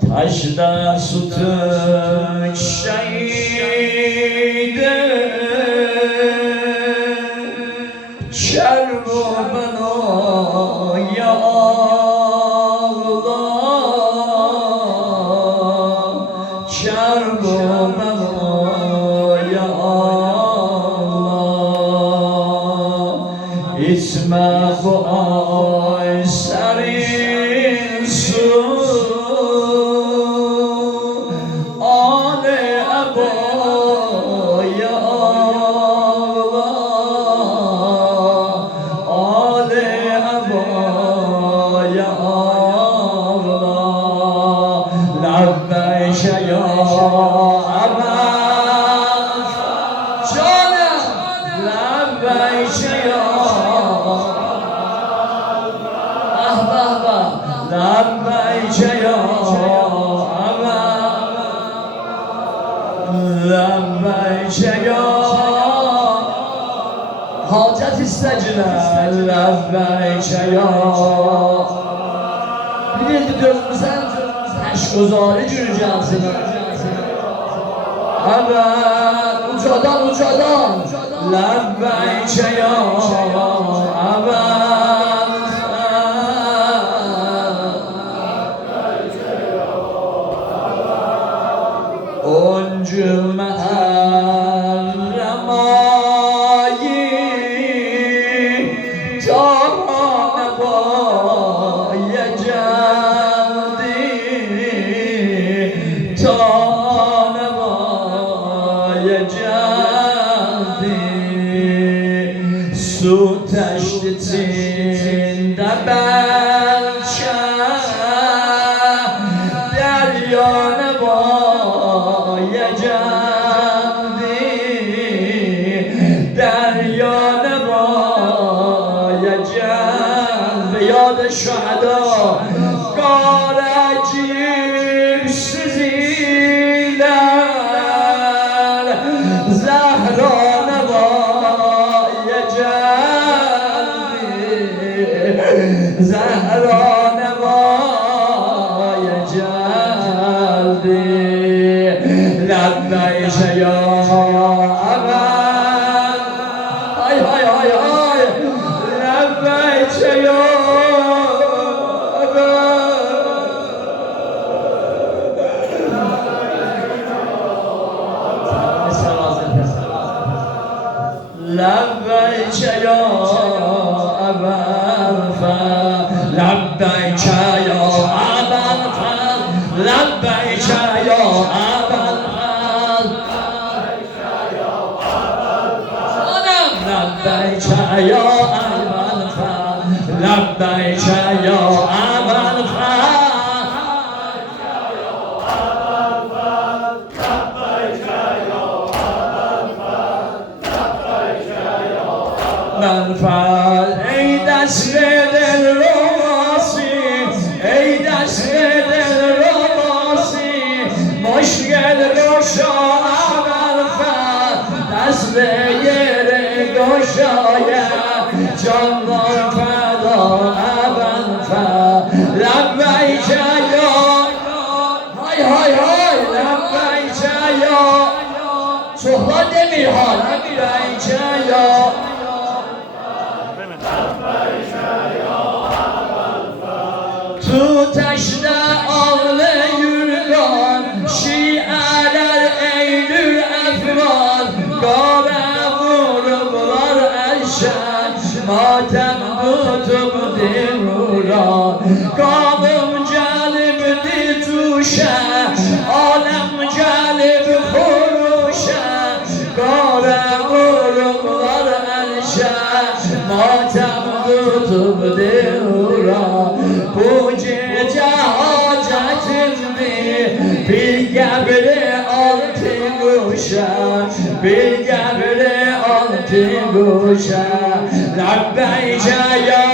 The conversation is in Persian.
taşda su tükşeydi çerbu bana ya ağla çerbu bana ya ağla içme bu ay serin su لبیک یا ابا جانم لبیک یا لبیک یا ابا لبیک یا حاجت istecine لبیک یا bilirdi gözümüzden aşk-ozarı cürcansını evet ucadan lebbeyke ya evet oncu meherrem ayı canane bayeceğim tane bayeceğim su teştitinde belçe deryane bayeceğim deryane bayeceğim ve yad şüheda زهران وای جلدی زهران وای جلدی لبیک یا ابا های های های های لبیک یا لبیک یا ابا الفضل لبیک یا ابا الفضل لبیک یا ابا الفضل لبیک یا ابا الفضل لبیک یا ابا الفضل منفعل ای دست دل راسی ای دست دل راسی مشکل گشا منفعل دست یه گشایه جانان فدا منفعل لبیک یا های های های لبیک یا صحبت نمی‌ها لبیک یا تو تشت آل یورگان شیعه‌ler eylül افغان گاره غربlar erşen matem tutup dimuran kabım gelibdi tuşe alem gelib furuşe gare غربlar erşen matem tutup dimuran bu gece hacetimdi bir gebri altı kuşa bir gebri altı kuşa lebbeyke ya